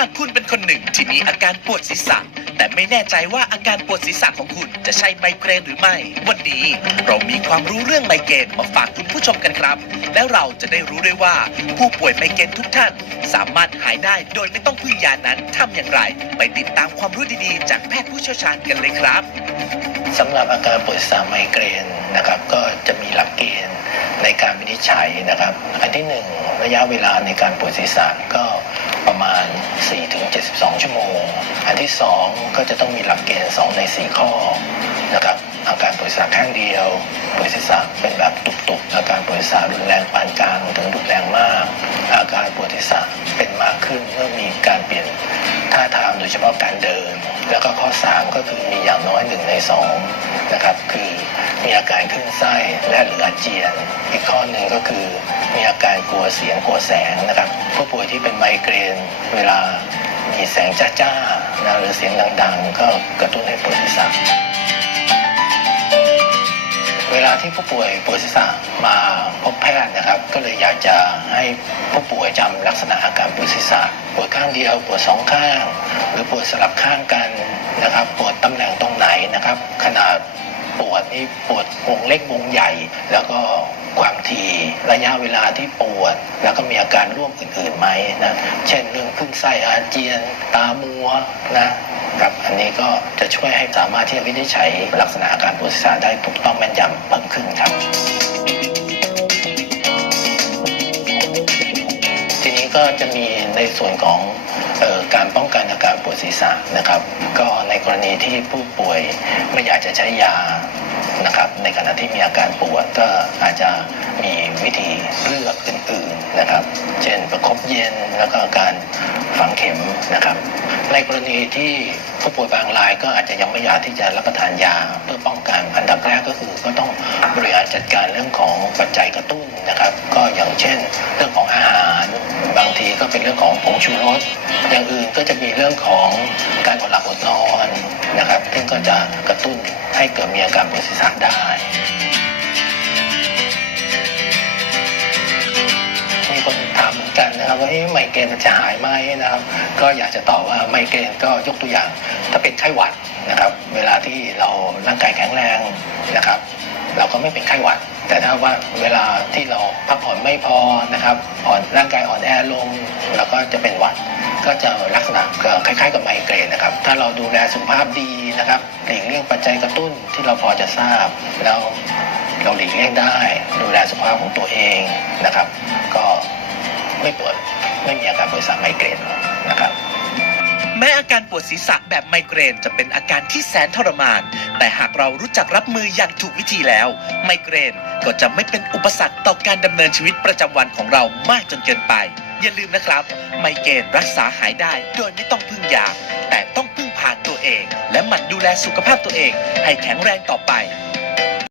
หากคุณเป็นคนหนึ่งที่มีอาการปวดศีรษะ แต่ไม่แน่ใจว่าอาการปวดศีรษะของคุณจะใช่ไมเกรนหรือไม่ วันนี้เรามีความรู้เรื่องไมเกรนมาฝากคุณผู้ชมกันครับ แล้วเราจะได้รู้ด้วยว่า ผู้ป่วยไมเกรนทุกท่าน สามารถหายได้โดยไม่ต้องพึ่งยานั้นทำอย่างไร ไปติดตามความรู้ดีๆ จากแพทย์ผู้เชี่ยวชาญกันเลยครับสำหรับอาการปวดศีรษะไมเกรนนะครับก็จะมีหลักเกณฑ์ในการวินิจฉัยนะครับ อันที่หนึ่งระยะเวลาในการปวดศีรษะก็ ประมาณ 4-72 ชั่วโมง อันที่สองก็จะต้องมีหลักเกณฑ์ 2 ใน 4 ข้อนะครับอาการปวดศีรษะข้างเดียวปวดศีรษะเป็นแบบตุกๆอาการปวดศีรษะรุนแรงปานกลางถึงรุนแรงมาก อาการปวดศีรษะเป็นมากขึ้นเมื่อมีการเปลี่ยนท่าทางโดยเฉพาะการเดิน แล้วก็ข้อ 3 ก็คือมีอย่างน้อย1ใน2นะครับคือ มีอาการคลื่นไส้และหรืออาเจียน อีกข้อหนึ่งก็คือ มีอาการกลัวเสียงกลัวแสงนะครับผู้ป่วยที่เป็นไมเกรน เวลามีแสงจ้าๆนะหรือเสียงดังๆ ก็กระตุ้นให้ปวดศีรษะเวลาที่ผู้ป่วยปวดศีรษะมาพบแพทย์นะครับ ก็เลยอยากจะให้ผู้ป่วยจำลักษณะอาการปวดศีรษะปวดข้างเดียวปวดสองข้าง หรือปวดสลับข้างกันนะครับ ปวดตำแหน่งตรงไหนนะครับ ขนาด ปวดนี่ปวดวงเล็กวงใหญ่ แล้วก็ความทีระยะเวลาที่ปวด แล้วก็มีอาการร่วมอื่นๆไหมนะเช่นเรื่องขึ้นไส้อาเจียน ตามัวนะครับอันนี้ก็จะช่วยให้สามารถที่จะวินิจฉัยลักษณะอาการปวดศีรษะได้ถูกต้องแม่นยำเพิ่มขึ้นครับทีนี้ก็จะมีในส่วนของ การป้องกันอาการปวดศีรษะนะครับ ก็ในกรณีที่ผู้ป่วยไม่อยากจะใช้ยานะครับในขณะที่มีอาการปวดก็อาจจะมีวิธีเลือกอื่นๆนะครับ เช่นประคบเย็นแล้วก็การฝังเข็มนะครับ ในกรณีที่ผู้ป่วยบางรายก็อาจจะยังไม่อยากที่จะรับประทานยาเพื่อป้องกันอันดับแรกก็คือก็ต้องบริหารจัดการเรื่องของปัจจัยกระตุ้นนะครับ ก็อย่างเช่น เป็นเรื่องของผงชูรสอย่างอื่นก็จะมีเรื่องของการอดหลับอดนอนนะครับ ซึ่งก็จะกระตุ้นให้เกิดมีอาการปวดศีรษะได้มีคนถามเหมือนกันนะครับว่าเอ๊ะไมเกรนมันจะหายไหมนะครับ ก็อยากจะตอบว่าไมเกรนก็ยกตัวอย่าง ถ้าเป็นไข้หวัดนะครับ เวลาที่เราร่างกายแข็งแรงนะครับ เราก็ไม่เป็นไข้หวัด แต่ถ้าว่าเวลาที่เราพักผ่อนไม่พอนะครับอ่อนร่างกายอ่อนแอลงแล้วก็จะเป็นหวัด ก็จะลักษณะคล้ายๆกับไมเกรนนะครับ ถ้าเราดูแลสุขภาพดีนะครับหลีกเลี่ยงปัจจัยกระตุ้นที่เราพอจะทราบแล้วเราหลีกเลี่ยงได้ ดูแลสุขภาพของตัวเองนะครับ ก็ไม่ปวดไม่มีอาการปวดศีรษะไมเกรนนะครับ แม้อาการปวดศีรษะแบบไมเกรนจะเป็นอาการที่แสนทรมาน แต่หากเรารู้จักรับมืออย่างถูกวิธีแล้ว ไมเกรนก็จะไม่เป็นอุปสรรคต่อการดำเนินชีวิตประจำวันของเรามากจนเกินไป อย่าลืมนะครับ ไมเกรนรักษาหายได้โดยไม่ต้องพึ่งยาแต่ต้องพึ่งพาตัวเอง และหมั่นดูแลสุขภาพตัวเอง ให้แข็งแรงต่อไป